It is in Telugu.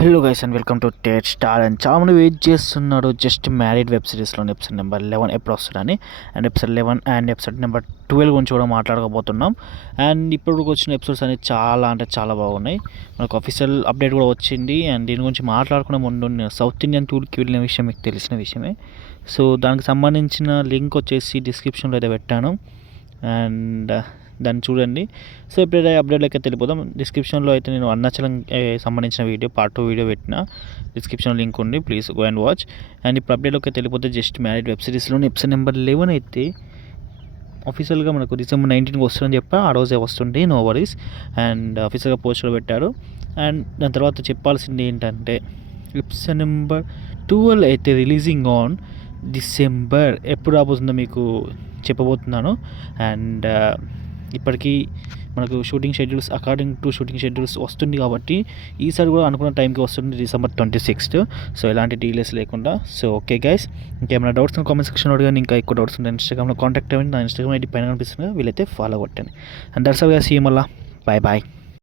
Hello guys and welcome to Tate star. And చాలామంది వెయిట్ చేస్తున్నారు జస్ట్ మ్యారీడ్ వెబ్ సిరీస్లో ఎపిసోడ్ నెంబర్ 11 ఎప్పుడు వస్తుందని. And episode 11 and episode number 12 గురించి కూడా మాట్లాడకపోతున్నాం. అండ్ ఇప్పుడు వచ్చిన ఎపిసోడ్స్ అనేవి చాలా అంటే చాలా బాగున్నాయి. మనకు అఫీషియల్ అప్డేట్ కూడా వచ్చింది. అండ్ దీని గురించి మాట్లాడుకునే ముందు నేను సౌత్ ఇండియన్ టూర్కి వెళ్ళిన విషయం మీకు తెలిసిన విషయమే. సో దానికి సంబంధించిన లింక్ వచ్చేసి డిస్క్రిప్షన్లో అయితే పెట్టాను. అండ్ దాన్ని చూడండి. సో ఎప్పుడైతే అప్డేట్లోకి అయితే వెళ్ళిపోతాం. డిస్క్రిప్షన్లో అయితే నేను అరుణాచలం సంబంధించిన వీడియో పార్ట్ 2 వీడియో పెట్టిన, డిస్క్రిప్షన్లో లింక్ ఉంది, please go and watch. And ఇప్పుడు అప్డేట్లోకి అయితే వెళ్ళిపోతే జస్ట్ మ్యారీడ్ వెబ్ సిరీస్లోని ఎపిసోడ్ నెంబర్ 11 అయితే ఆఫీషియల్గా మనకు డిసెంబర్ 19కి వస్తుందని చెప్పి ఆ రోజే వస్తుంది, నో వరీస్. అండ్ ఆఫీషియల్గా పోస్ట్లో పెట్టారు. అండ్ దాని తర్వాత చెప్పాల్సింది ఏంటంటే ఎపిసోడ్ నెంబర్ 12 అయితే రిలీజింగ్ ఆన్ డిసెంబర్ ఎప్పుడు రాబోతుందో మీకు చెప్పబోతున్నాను. అండ్ ఇప్పటికీ మనకు shooting schedules according to shooting schedules వస్తుంది కాబట్టి ఈసారి కూడా అనుకున్న టైంకి వస్తుంది, డిసెంబర్ 26th. సో ఎలాంటి డీలేస్ లేకుండా. సో ఓకే గైస్, ఇంకేమైనా డౌట్స్ కామెంట్ సెక్షన్లో అడగండి. ఇంకా ఎక్కువ డౌట్స్ ఉంటే ఇన్స్టాగ్రామ్లో కాంటాక్ట్ అవ్వండి. నా ఇన్స్టాగ్రామ్ ఐడి పైన కనిపిస్తుంది, వీలైతే ఫాలో కొట్టండి. And that's all guys, see you మళ్ళా, బాయ్ బాయ్.